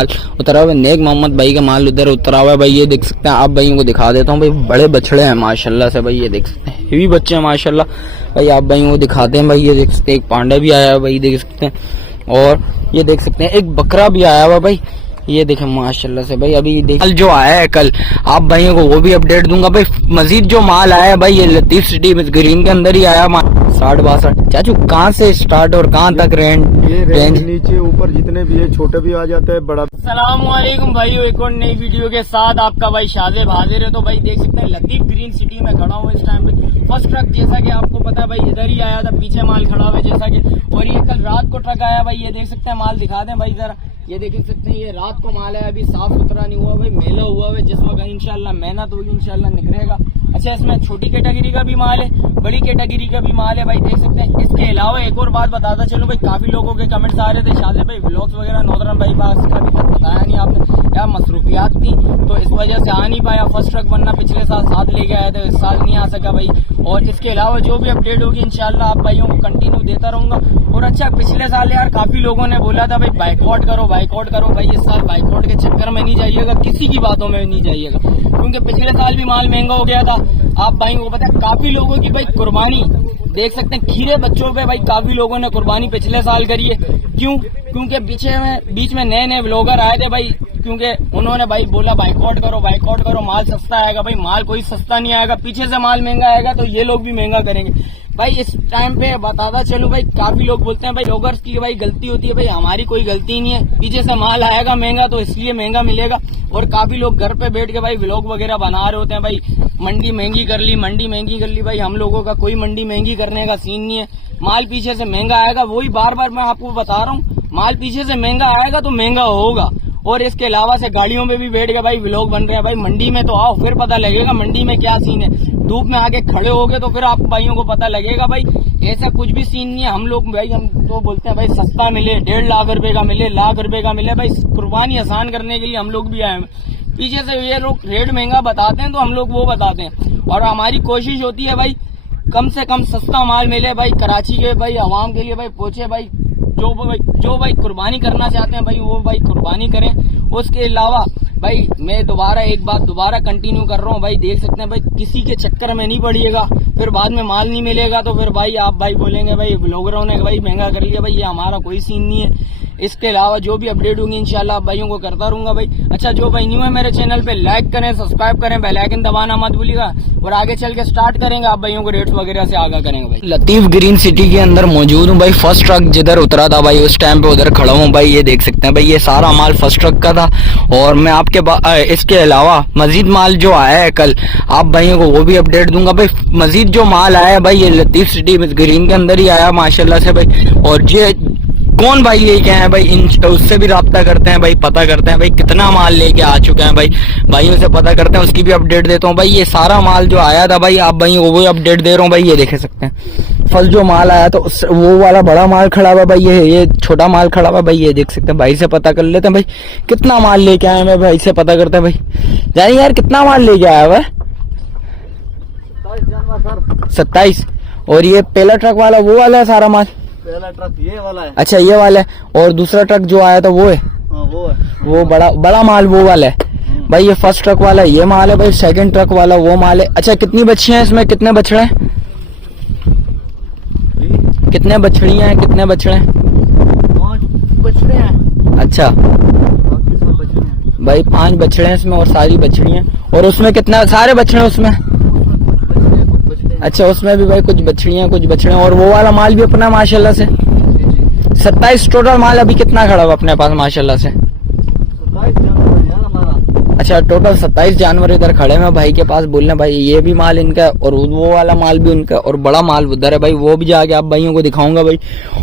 माल उतरा हुआ है, नेक मोहम्मद भाई का माल उधर उतरा हुआ है भाई। ये देख सकते हैं, आप भाइयों को दिखा देता हूँ भाई। बड़े बछड़े हैं माशाल्लाह से भाई, ये देख सकते हैं, हेवी बच्चे हैं माशाल्लाह भाई। आप भाइयों को दिखाते हैं भाई। ये देख सकते हैं, एक पांडा भी आया है भाई, देख सकते हैं। और ये देख सकते हैं, एक बकरा भी आया हुआ भाई। ये देखें माशाल्लाह से भाई। अभी देख कल जो आया है, कल आप भाइयों को वो भी अपडेट दूंगा भाई। मजीद जो माल आया है भाई, ये लतीफ सिटी में ग्रीन के अंदर ही आया 60-62। चाचू कहाँ से स्टार्ट और कहाँ तक रेंज? नीचे ऊपर जितने भी है, छोटे भी आ जाते हैं, बड़ा। अस्सलाम वालेकुम भाइयों, एक और नई वीडियो के साथ आपका भाई शाज़ेब हाजिर है। तो भाई देख सकते हैं, लतीफ ग्रीन सिटी में खड़ा हूँ इस टाइम पे। फर्स्ट ट्रक जैसा कि आपको पता है भाई, इधर ही आया था, पीछे माल खड़ा हुआ है जैसा कि। और ये कल रात को ट्रक आया भाई, ये देख सकते हैं, माल दिखा दें भाई जरा। ये देख सकते हैं, ये रात को माल है, अभी साफ सुथरा नहीं हुआ भाई, मेला हुआ है। जिस वक्त इंशाल्लाह मेहनत होगी इंशाल्लाह निकलेगा। अच्छा, इसमें छोटी कैटेगरी का भी माल है, बड़ी कैटेगरी का भी माल है भाई, देख सकते हैं। इसके अलावा एक और बात बताता चलो भाई, काफी लोगों के कमेंट्स आ रहे थे, शाज़ेब भाई व्लॉग्स वगैरह नौदरन भाई पास का अभी तक बताया नहीं आपने, क्या मसरूफियात थी तो इस वजह से आ नहीं पाया। फर्स्ट ट्रक बनना पिछले साल साथ लेके आए थे, इस साल नहीं आ सका भाई। और इसके अलावा जो भी अपडेट होगी इंशाल्लाह आप भाइयों को कंटिन्यू देता रहूंगा। और अच्छा, पिछले साल यार काफी लोगों ने बोला था भाई बाइकआउट करो भाई। इस साल बाइकआउट के चक्कर में नहीं जाइएगा, किसी की बातों में नहीं जाइएगा, क्योंकि पिछले साल भी माल महंगा हो गया था। आप भाइयों को पता है, काफी लोगों की भाई कुर्बानी देख सकते हैं, खीरे बच्चों पे भाई काफी लोगों ने कुर्बानी पिछले साल करी है। क्यों? क्योंकि बीच में नए व्लॉगर आए थे भाई, क्योंकि उन्होंने भाई बोला बाइकआउट करो, माल सस्ता आएगा भाई। माल कोई सस्ता नहीं आएगा, पीछे से माल महंगा आएगा तो ये लोग भी महंगा करेंगे भाई। इस टाइम पे बताता चलो भाई, काफी लोग बोलते हैं भाई ब्लॉगर्स की भाई गलती होती है, भाई हमारी कोई गलती नहीं है। पीछे से माल आएगा महंगा तो इसलिए महंगा मिलेगा। और काफी लोग घर पे बैठ के भाई व्लॉग वगैरह बना रहे होते हैं भाई, मंडी महंगी कर ली भाई। हम लोगों का कोई मंडी महंगी करने का सीन नहीं है। माल पीछे से महंगा आएगा, वही बार बार मैं आपको बता रहा हूँ, माल पीछे से महंगा आएगा तो महंगा होगा। और इसके अलावा से गाड़ियों में भी बैठ के भाई व्लॉग बन रहे हैं भाई। मंडी में तो आओ, फिर पता लगेगा मंडी में क्या सीन है। धूप में आके खड़े होगे तो फिर आप भाइयों को पता लगेगा भाई। ऐसा कुछ भी सीन नहीं है। हम लोग भाई, हम तो बोलते हैं भाई सस्ता मिले, 1.5 लाख रुपए का मिले, लाख रुपए का मिले भाई। कुर्बानी आसान करने के लिए हम लोग भी आए हैं। पीछे से ये लोग रेट महंगा बताते हैं तो हम लोग वो बताते हैं। और हमारी कोशिश होती है भाई, कम से कम सस्ता माल मिले भाई, कराची के भाई आवाम के लिए भाई पहुंचे भाई। जो भाई कुर्बानी करना चाहते हैं भाई, वो भाई कुर्बानी करें। उसके अलावा भाई मैं एक बात दोबारा कंटिन्यू कर रहा हूँ भाई, देख सकते हैं भाई, किसी के चक्कर में नहीं पड़िएगा। फिर बाद में माल नहीं मिलेगा तो फिर भाई आप भाई बोलेंगे भाई ब्लॉगरों ने भाई महंगा कर लिया भाई। ये हमारा कोई सीन नहीं है। इसके अलावा जो भी अपडेट होंगी इंशाल्लाह आप भाइयों को करता रहूंगा भाई। अच्छा, जो भाई न्यू है मेरे चैनल पे, लाइक करें, सब्सक्राइब करें, बेल आइकन दबाना मत भूलिएगा। और आगे चल के स्टार्ट करेंगे, आप भाइयों को रेट्स वगैरह से आगाह करेंगे भाई। लतीफ ग्रीन सिटी के अंदर मौजूद हूँ भाई। फर्स्ट ट्रक जिधर उतरा था भाई, उस टाइम पे उधर खड़ा हूँ भाई। ये देख सकते हैं भाई, ये सारा माल फर्स्ट ट्रक का था। और मैं आपके इसके अलावा मजीद माल जो आया है कल, आप भाइयों को वो भी अपडेट दूंगा भाई। मजीद जो माल आया है भाई, ये लतीफ सिटी ग्रीन के अंदर ही आया माशाल्लाह से भाई। और ये कौन भाई लेके आए हैं भाई, उससे भी राब्ता करते हैं भाई, पता करते हैं भाई कितना माल लेके आ चुके हैं भाई। भाइयों से पता करते हैं, उसकी भी अपडेट देता हूँ भाई। ये सारा माल जो आया था भाई, आप भाइयों को वो अपडेट दे रहा हूँ भाई। ये देख सकते हैं, फल जो माल आया तो वो वाला बड़ा माल खड़ा हुआ भाई, ये छोटा माल खड़ा हुआ भाई। ये देख सकते हैं, भाई से पता कर लेते हैं भाई कितना माल लेके आए हैं भाई से पता करते हैं भाई। जानिए यार, कितना माल लेके आया हुआ है? 27। और ये पहला ट्रक वाला वो वाला है सारा माल? पहला ट्रक ये वाला है। अच्छा, ये वाला है। और दूसरा ट्रक जो आया था वो है? वो है, वो बड़ा माल वो वाला है भाई। ये फर्स्ट ट्रक वाला ये माल है भाई, सेकंड ट्रक वाला वो माल है। अच्छा, कितनी बच्चियां हैं इसमें, कितने बछड़े हैं, कितने बछड़ियां हैं, कितने बछड़े हैं? 5 बछड़े हैं। अच्छा भाई, 5 बछड़े हैं इसमें और सारी बछड़ियां। और उसमें कितना, सारे बछड़े उसमें? अच्छा, उसमें भी भाई कुछ बछड़ियां कुछ बछड़े। और वो वाला माल भी अपना माशाल्लाह से 27 टोटल माल अभी कितना खड़ा हुआ अपने पास माशाल्लाह से? अच्छा, टोटल 27 जानवर इधर खड़े हैं भाई के पास। बोलने भाई ये भी माल इनका है और वो वाला माल भी उनका, और बड़ा माल उधर है भाई, वो भी जाके आप भाइयों को दिखाऊंगा भाई।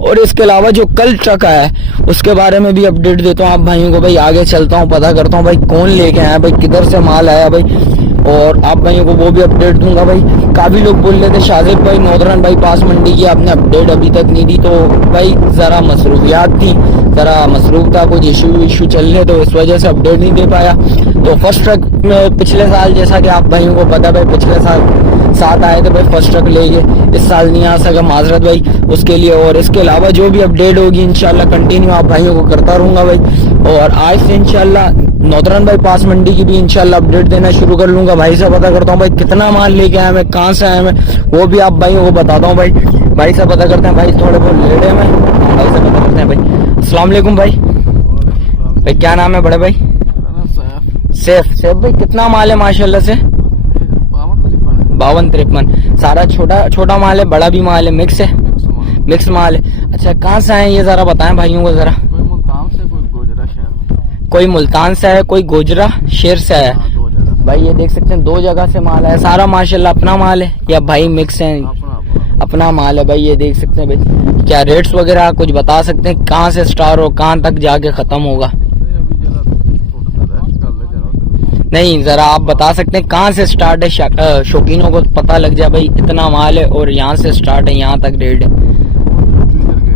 और इसके अलावा जो कल ट्रक आया है उसके बारे में भी अपडेट देता हूँ आप भाइयों को भाई। आगे चलता हूँ, पता करता हूँ भाई कौन लेके आया भाई, किधर से माल आया भाई। और आप भाइयों को वो भी अपडेट दूंगा भाई। काफी लोग बोल रहे थे शाज़ेब भाई नौदरन बाई पास मंडी की आपने अपडेट अभी तक नहीं दी, तो भाई जरा मसरूफियात थी, जरा मसरूफ था, कुछ इशू चल रहे तो इस वजह से अपडेट नहीं दे पाया। तो फर्स्ट ट्रक में पिछले साल, जैसा कि आप भाइयों को पता भाई, पिछले साल 7 आए थे भाई फर्स्ट ट्रक लेके, इस साल नहीं आ सका, माजरत भाई उसके लिए। और इसके अलावा जो भी अपडेट होगी इंशाल्लाह कंटिन्यू आप भाइयों को करता रहूंगा भाई। और आज से इंशाल्लाह नौतरन बाईपास मंडी की भी इंशाल्लाह अपडेट देना शुरू कर लूंगा। भाई से पता करता हूँ भाई कितना माल लेके आए मैं, कहाँ से आए मैं, वो भी आप भाई को बताता हूँ। भाई से पता करते हैं। भाई थोड़े बहुत लेड़े में भाई से पता करते हैं। भाई अस्सलाम वालेकुम भाई। भाई क्या नाम है बड़े भाई? सैफ भाई कितना माल है माशाल्लाह से? 52-53। सारा छोटा माल है, बड़ा भी माल है, मिक्स माल है। अच्छा कहाँ से आए ये जरा बताएं भाइयों को जरा। कोई मुल्तान से है, कोई गोजरा शहर से है। भाई ये देख सकते हैं 2 जगह से माल है। सारा माशाल्लाह अपना माल है या भाई मिक्स है? अपना माल है भाई। ये देख सकते हैं भाई। क्या रेट्स वगैरह कुछ बता सकते हैं, कहाँ से स्टार्ट हो कहाँ तक जाके खत्म होगा? नहीं जरा आप बता सकते हैं कहाँ से स्टार्ट है, शौकीनों को पता लग जाए भाई इतना माल है और यहाँ से स्टार्ट है यहाँ तक रेट है।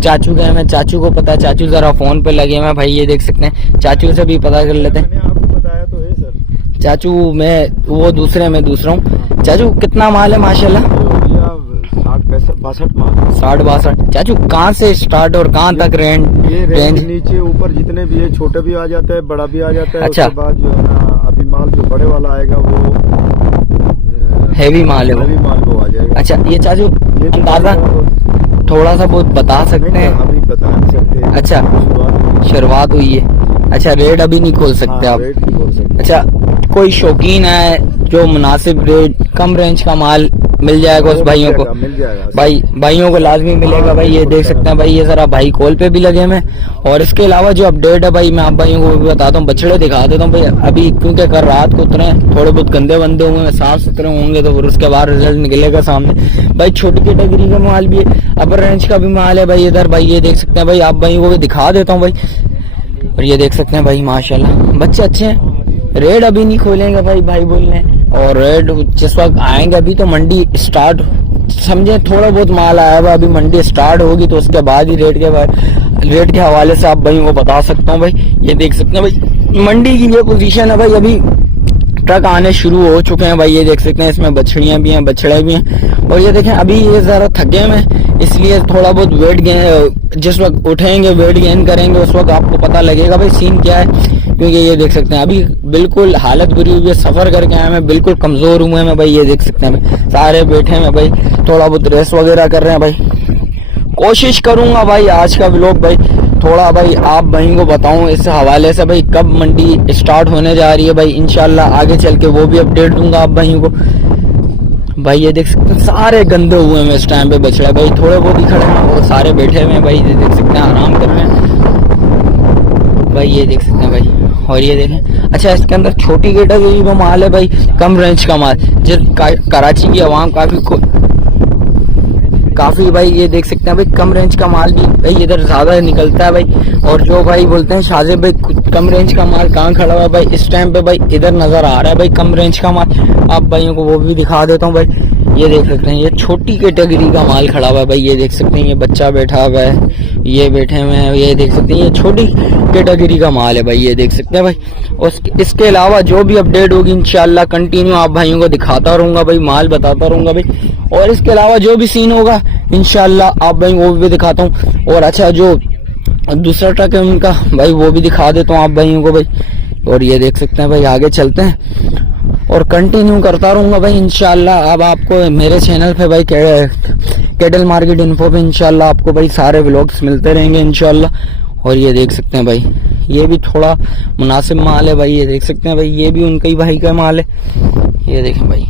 चाचू गए मैं, चाचू को पता है, चाचू जरा फोन पे लगे मैं। भाई ये देख सकते हैं, चाचू से भी पता कर लेते हैं। आपको बताया तो है सर। चाचू मैं वो दूसरे में दूसरा हूँ। चाचू कितना माल है माशाल्लाह? 60-62 माल। 60-62। चाचू कहाँ से स्टार्ट और कहाँ तक रेंज? नीचे ऊपर जितने भी है, छोटे भी आ जाते हैं, बड़ा भी आ जाता है। अच्छा। उसके बाद जो है ना अभी माल जो बड़े वाला आएगा वो हैवी माल है वो। हैवी माल वो आ जाएगा। अच्छा ये चाचू अंदाजा थोड़ा सा बहुत बता सकते हैं? अभी बता नहीं सकते। अच्छा शुरुआत हुई है। अच्छा रेट अभी नहीं खोल सकते आप? रेट नहीं खोल सकते। अच्छा कोई शौकीन है जो मुनासिब रेट कम रेंज का माल मिल जाएगा उस भाइयों को? मिल जाएगा भाइयों को लाजमी मिलेगा भाई। ये देख सकते हैं भाई, ये जरा भाई कॉल पे भी लगे हैं। और इसके अलावा जो अपडेट है भाई मैं आप भाइयों को भी बताता हूँ। बछड़े दिखा देता हूँ भाई अभी, क्योंकि कल रात को उतरे थोड़े बहुत गंदे वंदे हुए, साफ सुथरे होंगे तो फिर उसके बाद रिजल्ट निकलेगा सामने। भाई छोटी कैटेगरी का माल भी है, अपर रेंज का भी माल है भाई इधर। भाई ये देख सकते हैं भाई, आप भाइयों को भी दिखा देता हूँ भाई। और ये देख सकते हैं भाई माशाल्लाह बच्चे अच्छे हैं। रेट अभी नहीं खोलेंगे भाई बोल रहे हैं। और रेट जिस वक्त आएंगे, अभी तो मंडी स्टार्ट समझे, थोड़ा बहुत माल आया हुआ, अभी मंडी स्टार्ट होगी तो उसके बाद ही रेट के हवाले से आप भाई को बता सकता हूँ भाई। ये देख सकते हैं भाई मंडी की ये पोजीशन है भाई। अभी ट्रक आने शुरू हो चुके हैं भाई। ये देख सकते हैं इसमें बछड़ियां भी हैं, बछड़े भी हैं। और ये देखें अभी ये जरा थके में, इसलिए थोड़ा बहुत वेट गेन, जिस वक्त उठेंगे वेट गेन करेंगे उस वक्त आपको पता लगेगा भाई सीन क्या है। क्योंकि ये देख सकते हैं अभी बिल्कुल हालत बुरी हुई है, सफर करके आए हैं, बिल्कुल कमजोर हुए हैं भाई। ये देख सकते हैं भाई सारे बैठे हैं भाई, थोड़ा बहुत रेस्ट वगैरह कर रहे हैं भाई। कोशिश करूंगा भाई आज का व्लॉग भाई थोड़ा भाई आप भाई को बताऊं इस हवाले से भाई कब मंडी स्टार्ट होने जा रही है भाई। इंशाल्लाह आगे चल के वो भी अपडेट दूंगा आप भाइयों को। भाई ये देख सकते हैं सारे गंदे हुए हैं इस टाइम पे बछड़े भाई, थोड़े बहुत ही खड़े हैं और सारे बैठे हुए हैं भाई। ये देख सकते हैं आराम कर रहे हैं भाई। ये देख सकते हैं भाई। और ये देखें अच्छा इसके अंदर छोटी कैटेगरी का माल है भाई, कम रेंज का माल, जिस कराची की आवाम काफी भाई ये देख सकते हैं भाई कम रेंज का माल भी भाई इधर ज्यादा निकलता है भाई। और जो भाई बोलते हैं शाजिब भाई कम रेंज का माल कहाँ खड़ा हुआ है भाई, इस टाइम पे भाई इधर नजर आ रहा है भाई कम रेंज का माल। आप भाइयों को वो भी दिखा देता हूँ भाई। ये देख सकते हैं ये छोटी कैटेगरी का माल खड़ा हुआ है भाई। ये देख सकते हैं ये बच्चा बैठा हुआ है, ये बैठे हुए हैं। ये देख सकते हैं ये छोटी कैटेगरी का माल है भाई। ये देख सकते हैं भाई। और इसके अलावा जो भी अपडेट होगी इंशाल्लाह कंटिन्यू आप भाइयों को दिखाता रहूंगा भाई, माल बताता रहूंगा भाई। और इसके अलावा जो भी सीन होगा इंशाल्लाह आप भाई वो भी दिखाता हूँ। और अच्छा जो दूसरा ट्रक है उनका भाई वो भी दिखा देता हूँ आप भाइयों को भाई। और ये देख सकते हैं भाई आगे चलते हैं और कंटिन्यू करता रहूंगा भाई इंशाल्लाह। अब आपको मेरे चैनल पे भाई कैटल मार्केट इन्फो पे इंशाल्लाह आपको भाई सारे व्लॉग्स मिलते रहेंगे इंशाल्लाह। और ये देख सकते हैं भाई ये भी थोड़ा मुनासिब माल है भाई। ये देख सकते हैं भाई ये भी उनका ही भाई का माल है। ये देखें भाई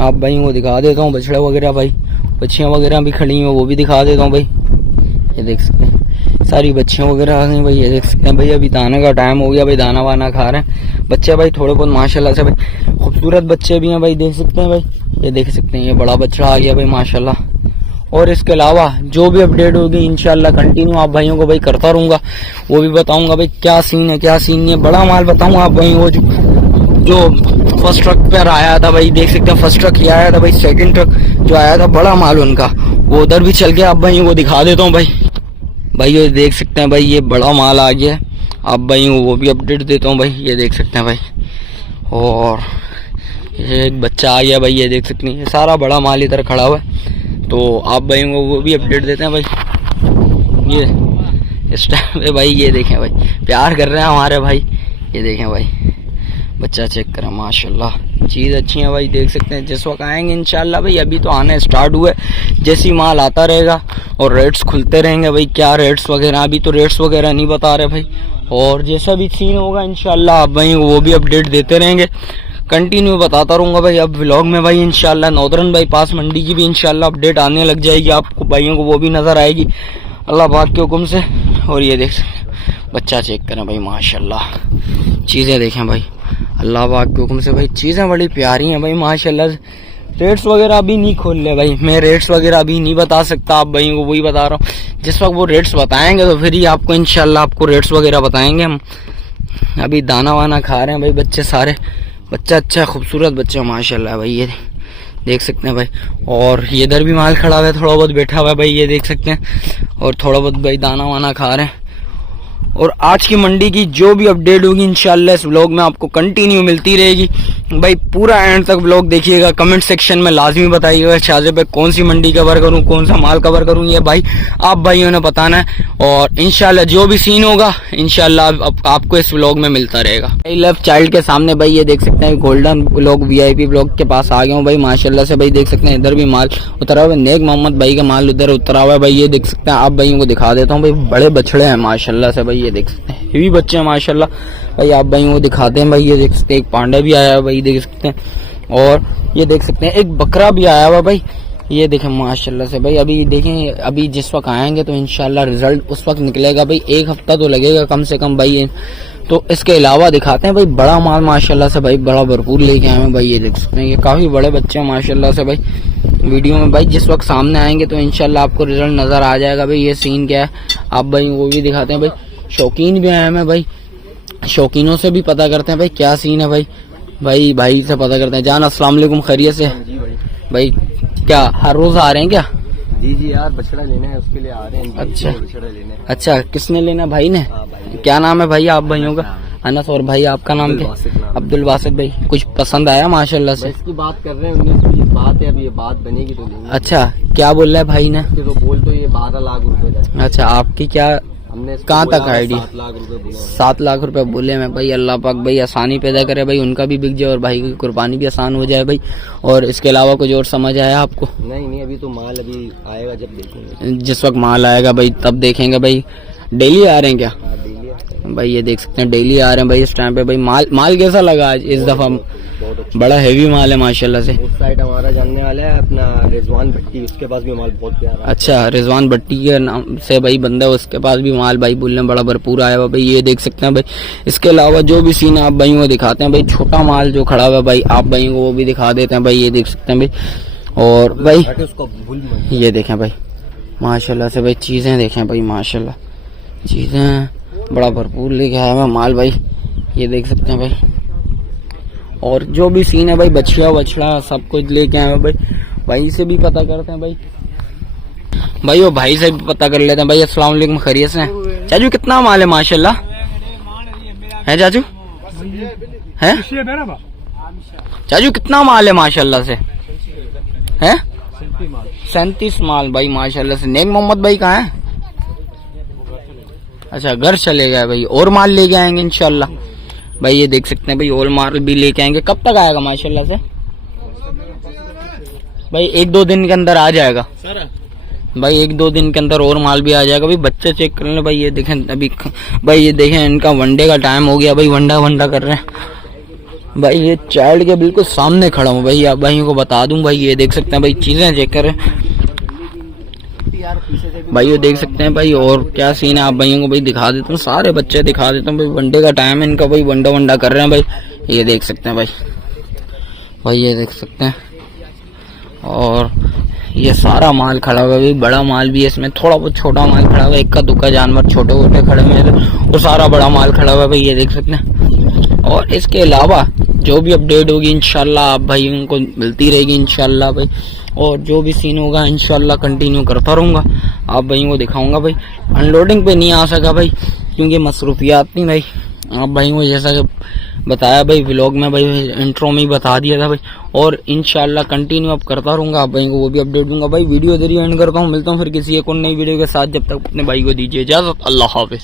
आप भाई को दिखा देता हूँ बछड़े वगैरह भाई, बच्चियाँ वगैरह भी खड़ी हैं वो भी दिखा देता हूँ भाई। ये देख सकते हैं सारी बच्चियाँ वगैरह आ गई भाई। ये देख सकते हैं भाई अभी दाने का टाइम हो गया भाई, दाना वाना खा रहे हैं बच्चे भाई थोड़े बहुत माशाल्लाह से भाई। खूबसूरत बच्चे भी हैं भाई देख सकते हैं भाई। ये देख सकते हैं ये बड़ा बच्चा आ गया भाई माशाल्लाह। और इसके अलावा जो भी अपडेट होगी इंशाल्लाह कंटिन्यू आप भाइयों को भाई करता रहूंगा, वो भी बताऊंगा भाई क्या सीन है क्या सीन नहीं है। बड़ा माल बताऊंगा आप भाई वो जो फर्स्ट ट्रक पर आया था भाई। देख सकते हैं फर्स्ट ट्रक ये आया था भाई, सेकंड ट्रक जो आया था बड़ा माल उनका वो उधर भी चल के आप भाई को दिखा देता हूँ भाई। भाई ये देख सकते हैं भाई ये बड़ा माल आ गया है, आप भाई वो भी अपडेट देता हूँ भाई। ये देख सकते हैं भाई। और ये एक बच्चा आ गया भाई। ये देख सकते हैं ये सारा बड़ा माल इधर खड़ा हुआ है तो आप भाई को वो भी अपडेट देते हैं भाई। इस टाइम पे भाई ये देखें भाई, प्यार कर रहे हैं हमारे भाई। ये देखें भाई, बच्चा चेक करें माशाल्लाह, चीज़ अच्छी है भाई, देख सकते हैं। जिस वक्त आएंगे इंशाल्लाह भाई, अभी तो आने स्टार्ट हुए, जैसी माल आता रहेगा और रेट्स खुलते रहेंगे भाई। क्या रेट्स वगैरह, अभी तो रेट्स वगैरह नहीं बता रहे भाई, और जैसा भी सीन होगा इंशाल्लाह आप भाई वो भी अपडेट देते रहेंगे, कंटिन्यू बताता रहूँगा भाई। अब व्लॉग में भाई इंशाल्लाह नॉर्दर्न बाईपास मंडी की भी इंशाल्लाह अपडेट आने लग जाएगी, आपको भाइयों को वो भी नज़र आएगी अल्लाह पाक के हुक्म से। और ये देख सकते हैं, बच्चा चेक करें भाई माशाल्लाह, चीज़ें देखें भाई अल्लाह पाक के हुक्म से भाई, चीज़ें बड़ी प्यारी हैं भाई माशाल्लाह। रेट्स वगैरह अभी नहीं खोल रहे भाई, मैं रेट्स वगैरह अभी नहीं बता सकता आप भाइयों को, वही बता रहा हूँ। जिस वक्त वो रेट्स बताएंगे तो फिर ही आपको इंशाल्लाह आपको रेट्स वगैरह बताएंगे हम। अभी दाना वाना खा रहे हैं भाई बच्चे सारे, बच्चा अच्छा खूबसूरत बच्चा माशाल्लाह भाई, ये देख सकते हैं भाई। और ये इधर भी माल खड़ा हुआ है, थोड़ा बहुत बैठा हुआ है भाई, ये देख सकते हैं। और थोड़ा बहुत भाई दाना वाना खा रहे हैं। और आज की मंडी की जो भी अपडेट होगी इंशाल्लाह इस व्लॉग में आपको कंटिन्यू मिलती रहेगी भाई। पूरा एंड तक व्लॉग देखिएगा, कमेंट सेक्शन में लाजमी बताइएगा शाज़े पे कौन सी मंडी कवर करूं, कौन सा माल कवर करूं, ये भाई आप भाइयों ने बताना है। और इंशाल्लाह जो भी सीन होगा इंशाल्लाह आपको इस व्लॉग में मिलता रहेगा। लेफ्ट चाइल्ड के सामने भाई ये देख सकते हैं, गोल्डन व्लॉग VIP व्लॉग के पास आ गया हूँ भाई माशाल्लाह से भाई। देख सकते हैं इधर भी माल उतरा हुआ है, नेक मोहम्मद भाई का माल उधर उतरा हुआ है भाई, ये देख सकते हैं। आप भाइयों को दिखा देता हूँ भाई, बड़े बछड़े हैं माशाल्लाह से भाई, ये देख सकते हैं, हेवी बच्चे हैं माशाल्लाह भाई। आप भाइयों को दिखाते हैं भाई, ये देख सकते हैं एक पांडा भी आया है भाई, देख सकते हैं। और ये देख सकते हैं एक बकरा भी आया हुआ भाई, ये देखें माशाल्लाह से भाई। अभी देखें, अभी जिस वक्त आएंगे तो इंशाल्लाह रिजल्ट उस वक्त निकलेगा भाई, 1 हफ्ता तो लगेगा कम से कम भाई। तो इसके अलावा दिखाते हैं भाई बड़ा माल माशाल्लाह से भाई, बड़ा भरपूर लेके आए हैं भाई, ये देख सकते हैं। ये काफ़ी बड़े बच्चे हैं माशाल्लाह से भाई। वीडियो में भाई जिस वक्त सामने आएंगे तो इंशाल्लाह आपको रिजल्ट नज़र आ जाएगा भाई। ये सीन क्या है आप भाई वो भी दिखाते हैं भाई। शौकीन भी आए हैं भाई, शौकीनों से भी पता करते हैं भाई क्या सीन है भाई। भाई से पता करते हैं। जान अस्सलाम वालेकुम, खैरियत से भाई? क्या हर रोज आ रहे हैं क्या? जी यार, बछड़ा लेना है उसके लिए आ रहे हैं। अच्छा बछड़ा लेना है। अच्छा, किसने लेना? भाई ने। भाई। क्या नाम है भाई आप भाइयों का? अनस। और भाई आपका नाम क्या? अब्दुल बासित भाई। कुछ पसंद आया माशाल्लाह से? इसकी बात कर रहे हैं, 19-20 बात है, अभी ये बात बनेगी तो लेंगे। अच्छा, क्या बोल रहा है भाई ने? तो बोल तो ये 12 लाख रुपए का। अच्छा, आपकी क्या हमने कहाँ तक आईडी? 7 लाख रुपए बोला। 7 लाख रुपए बोले मैं भाई। अल्लाह पाक भाई आसानी पैदा करे भाई, उनका भी बिक जाए और भाई की कुर्बानी भी आसान हो जाए भाई। और इसके अलावा कुछ और समझ आया आपको? नहीं, अभी तो माल अभी आएगा जब देखेंगे। जिस वक्त माल आएगा भाई तब देखेंगे भाई। डेली आ रहे हैं क्या भाई? ये देख सकते हैं डेली आ रहे हैं भाई इस टाइम पे भाई। माल कैसा लगा आज इस दफा? बहुत अच्छा, बड़ा हेवी माल है माशाल्लाह से। उस साइड हमारा जानने वाला है अपना रिजवान भट्टी, उसके पास भी माल बहुत प्यारा है। अच्छा, रिजवान भट्टी के नाम से भाई बंदा है, उसके पास भी माल भाई बोलने बड़ा भरपूर आया हुआ भाई, ये देख सकते हैं भाई। इसके अलावा जो भी सीन आप भाई वो दिखाते हैं भाई, छोटा माल जो खड़ा हुआ है भाई आप भाई को वो भी दिखा देते हैं भाई, ये देख सकते हैं भाई। और भाई ये देखें भाई माशाल्लाह से भाई, चीज़ें देखें भाई माशाल्लाह, चीज़ें बड़ा भरपूर लेके आया हुआ माल भाई, ये देख सकते हैं भाई। और जो भी सीन है भाई, बछड़ा सब कुछ लेके आए हैं भाई। भाई से भी पता करते हैं भाई वो भाई से भी पता कर लेते हैं भाई। अस्सलाम वालेकुम, खैरियत से? चाचू कितना माल है माशाल्लाह है चाचू? है चाचू कितना माल है माशाल्लाह से? है 37 माल भाई माशाल्लाह से। नेक मोहम्मद भाई कहाँ है? अच्छा, घर चले गए भाई। और माल लेके आएंगे इंशाल्लाह भाई, ये देख सकते हैं भाई, और माल भी लेके आएंगे। कब तक आएगा माशाल्लाह से भाई? 1-2 दिन के अंदर आ जाएगा भाई, 1-2 दिन के अंदर और माल भी आ जाएगा भाई। बच्चे चेक कर ले भाई, ये देखें अभी भाई, ये देखें इनका वनडे का टाइम हो गया भाई, वंडा कर रहे हैं भाई। ये चाइल्ड के बिल्कुल सामने खड़ा हूँ भाई, आप भाइयों को बता दूं भाई, ये देख सकते हैं भाई, चीजें चेक कर रहे हैं भाई, ये देख सकते हैं भाई। और क्या सीन है आप भाइयों को भाई दिखा देता हूँ, सारे बच्चे दिखा देता हूँ भाई। वनडे का टाइम है इनका भाई, वंडा कर रहे हैं भाई, ये देख सकते हैं भाई, ये देख सकते हैं। और ये सारा माल खड़ा हुआ है भाई, बड़ा माल भी है इसमें, थोड़ा बहुत छोटा माल खड़ा हुआ है, इक्का दुक्का जानवर छोटे छोटे खड़े हुए हैं, तो सारा बड़ा माल खड़ा हुआ है भाई, ये देख सकते हैं। और इसके अलावा जो भी अपडेट होगी इंशाल्लाह आप भाई उनको मिलती रहेगी इंशाल्लाह भाई। और जो भी सीन होगा इंशाल्लाह कंटिन्यू करता रहूँगा, आप भाइयों को दिखाऊंगा भाई। अनलोडिंग पे नहीं आ सका भाई क्योंकि मसरूफियात नहीं भाई, आप भाइयों को जैसा कि बताया भाई व्लॉग में, भाई इंट्रो में ही बता दिया था भाई। और इंशाल्लाह कंटिन्यू अब करता रहूंगा, आप भाई को वो भी अपडेट दूंगा। भाई वीडियो इधर ही एंड करता हूँ, मिलता हूँ फिर किसी एक और नई वीडियो के साथ। जब तक अपने भाई को दीजिए इजाजत, अल्लाह हाफिज।